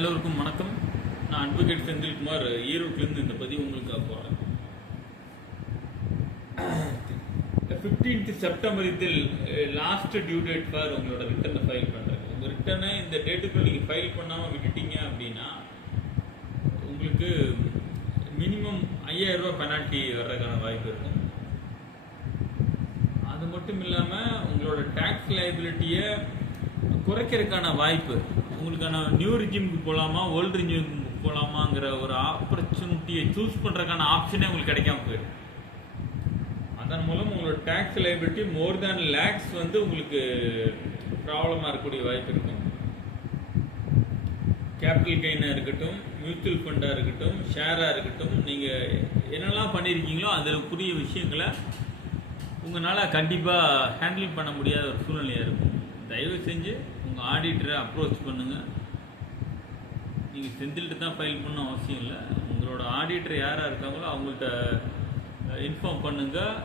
எல்லோருக்கும் வணக்கம். நான் அட்வொகேட் செந்தில்குமார் ஈரோட்டிலேருந்து இந்த பதிவு உங்களுக்காக போகிறேன். 15th செப்டம்பர் இதில் லாஸ்ட் டியூ டேட் ஃபார் உங்களோட ரிட்டர்னை ஃபைல் பண்ணுறது. உங்கள் ரிட்டனை இந்த டேட்டுக்குள்ள நீங்கள் ஃபைல் பண்ணாமல் விட்டுட்டீங்க அப்படின்னா உங்களுக்கு மினிமம் 5000 ரூபா பெனால்ட்டி வர்றதுக்கான வாய்ப்பு இருக்கும். அது மட்டும் இல்லாமல் உங்களோட டேக்ஸ் லைபிலிட்டியை குறைக்கிறதுக்கான வாய்ப்பு, உங்களுக்கான நியூ ரிஜிமுக்கு போகலாமா ஓல்டு ரிஜிமுக்கு போகலாமாங்கிற ஒரு ஆப்பர்ச்சுனிட்டியை சூஸ் பண்ணுறதுக்கான ஆப்ஷனே உங்களுக்கு கிடைக்காம போயிடும். அதன் மூலம் உங்களோட டேக்ஸ் லைபிலிட்டி மோர் தேன் லேக்ஸ் உங்களுக்கு ப்ராப்ளமாக இருக்கக்கூடிய வாய்ப்பு இருக்கும். கேபிட்டல் கெயினாக இருக்கட்டும், மியூச்சுவல் ஃபண்டாக இருக்கட்டும், ஷேராக இருக்கட்டும், நீங்கள் என்னெல்லாம் பண்ணியிருக்கீங்களோ அதில் விஷயங்களை உங்களால் கண்டிப்பாக ஹேண்டில் பண்ண முடியாத ஒரு சூழ்நிலையாக இருக்கும். தயவு செஞ்சு உங்கள் ஆடிட்டரை அப்ரோச் பண்ணுங்கள். நீங்கள் செந்தில்கிட்ட தான் ஃபைல் பண்ண அவசியம் இல்லை. உங்களோட ஆடிட்டர் யாராக இருக்காங்களோ அவங்கள்ட்ட இன்ஃபார்ம் பண்ணுங்கள்.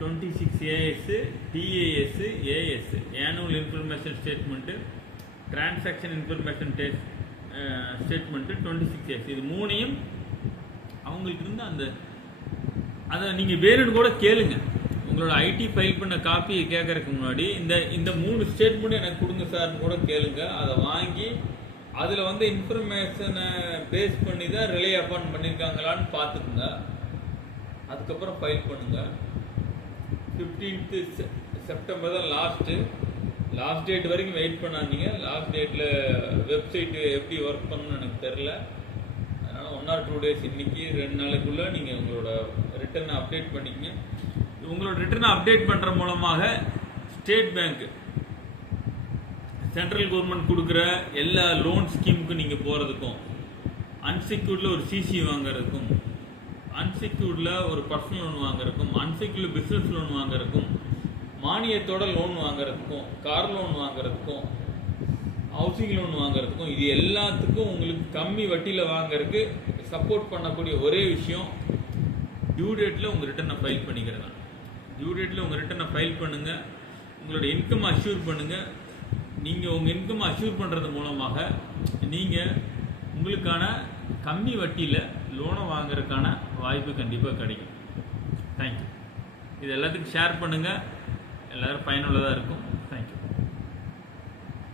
26 AS, TAS, AS annual information statement, transaction information statement 26 AS இது மூணையும் அவங்கள்ட்ட இருந்து அதை நீங்கள் வேணும்னு கூட கேளுங்க. உங்களோட ஐடி ஃபைல் பண்ண காப்பியை கேட்கறதுக்கு முன்னாடி இந்த 3 ஸ்டேட்மெண்ட் எனக்கு கொடுங்க சார்னு கூட கேளுங்க. அதை வாங்கி அதில் இன்ஃபர்மேஷனை பேஸ் பண்ணி தான் ரிலே அப்பான் பண்ணியிருக்காங்களான்னு பார்த்துக்குங்க. அதுக்கப்புறம் ஃபைல் பண்ணுங்க. 15th செப்டம்பர் தான் லாஸ்ட் டேட் வரைக்கும் வெயிட் பண்ணாதீங்க. லாஸ்ட் டேட்டில் வெப்சைட்டு எப்படி ஒர்க் பண்ணணும்னு எனக்கு தெரில. அதனால் 1 or 2 days இன்னைக்கு 2 நாளைக்குள்ளே நீங்கள் உங்களோட ரிட்டர்னை அப்டேட் பண்ணிக்கங்க. உங்களோட ரிட்டர்னை அப்டேட் பண்ணுற மூலமாக ஸ்டேட் பேங்க், சென்ட்ரல் கவர்மெண்ட் கொடுக்குற எல்லா லோன் ஸ்கீமுக்கும் நீங்கள் போகிறதுக்கும், அன்செக்யூர்டில் ஒரு சிசி வாங்குறதுக்கும், அன்செக்யூர்டில் ஒரு பர்சனல் லோன் வாங்குறதுக்கும், அன்செக்யூர்டு பிஸ்னஸ் லோன் வாங்குறதுக்கும், மானியத்தோட லோன் வாங்குறதுக்கும், கார் லோன் வாங்குறதுக்கும், ஹவுசிங் லோன் வாங்குறதுக்கும், இது எல்லாத்துக்கும் உங்களுக்கு கம்மி வட்டியில் வாங்குறதுக்கு சப்போர்ட் பண்ணக்கூடிய ஒரே விஷயம் டியூ டேட்டில் உங்கள் ரிட்டர்னை ஃபைல் பண்ணிக்கிறது தான். டியூ டேட்டில் உங்கள் ரிட்டர்னை ஃபைல் பண்ணுங்கள். உங்களோட இன்கம் அஷ்யூர் பண்ணுங்கள். நீங்கள் உங்கள் இன்கம் அஷ்யூர் பண்ணுறது மூலமாக நீங்கள் உங்களுக்கான கம்மி வட்டியில் லோனை வாங்குறதுக்கான வாய்ப்பு கண்டிப்பாக கிடைக்கும். தேங்க்யூ. இது எல்லாத்துக்கும் ஷேர் பண்ணுங்கள். எல்லோரும் பயனுள்ளதாக இருக்கும்.